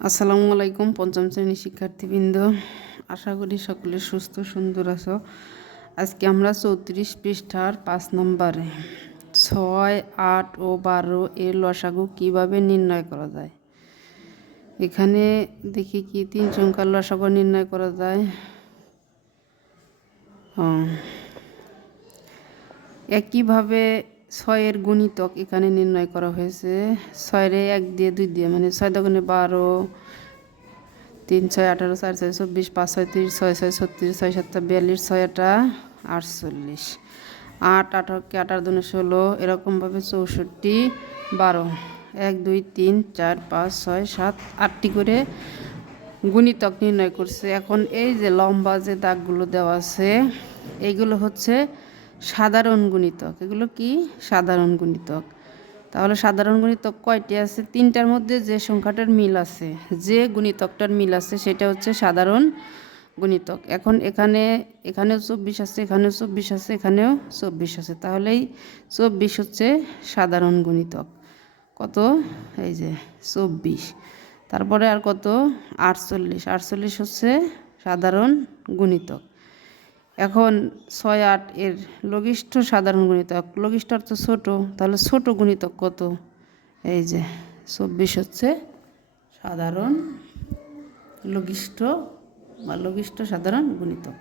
আসসালামু আলাইকুম পঞ্চম শ্রেণীর শিক্ষার্থীবৃন্দ, আশা করি সকলে সুস্থ সুন্দর আছো। আজকে আমরা 34 পৃষ্ঠার 5 নম্বরে 6, 8 ও 12 এর লসাগু কিভাবে নির্ণয় করা যায়। এখানে দেখি কি 3 সংখ্যার লসাগু নির্ণয় করা যায়। একইভাবে 6 এর গুণিতক এখানে নির্ণয় করা হয়েছে। 6 রে 1 দিয়ে 2 দিয়ে, মানে 6 দুগুণে 12, 3 6 18, 4 6 24, 5 6 30, 6 6 36, 6 7 42, 6 8 48, 8 18 8 2 16, এরকমভাবে 64, 12, 1 2 3 4 5 6 7 8টি করে গুণিতক নির্ণয় করছে। এখন এই যে লম্বা যে দাগগুলো দেওয়া আছে, এইগুলো হচ্ছে সাধারণ গুণিতক। এগুলো কি সাধারণ গুণিতক? তাহলে সাধারণ গুণিতক কয়টি আছে? 3টার মধ্যে যে সংখ্যাটার মিল আছে, যে গুণিতকটার মিল আছে সেটা হচ্ছে সাধারণ গুণিতক। এখন এখানেও 24 আছে, এখানেও 24 আছে, এখানেও 24 আছে, তাহলে এই 24 হচ্ছে সাধারণ গুণিতক। কত? এই যে 24। তারপরে আর কত? 48। 48 হচ্ছে সাধারণ গুণিতক। এখন 6 8 এর লঘিষ্ঠ সাধারণ গুণিতক। লঘিষ্ঠ অর্থ ছোট, তাহলে ছোট গুণিতক কত? এই যে 24 হচ্ছে সাধারণ লঘিষ্ঠ বা লঘিষ্ঠ সাধারণ গুণিতক।